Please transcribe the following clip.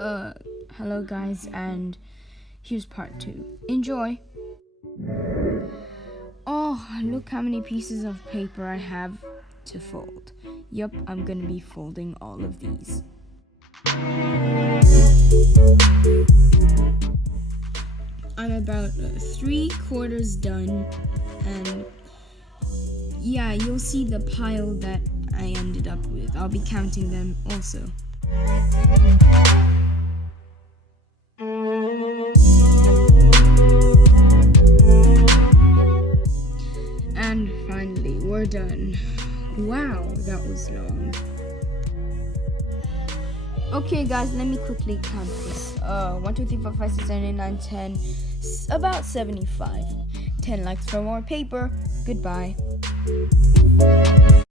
Hello guys, and here's part 2. Enjoy! Oh, look how many pieces of paper I have to fold. Yup, I'm gonna be folding all of these. I'm about 3/4 done, and yeah, you'll see the pile that I ended up with. I'll be counting them also. And finally, we're done. Wow, that was long. Okay guys, let me quickly count this. 1, 2, 3, 4, 5, 6, 7, 8, 9, 10. About 75. 10 likes for more paper. Goodbye.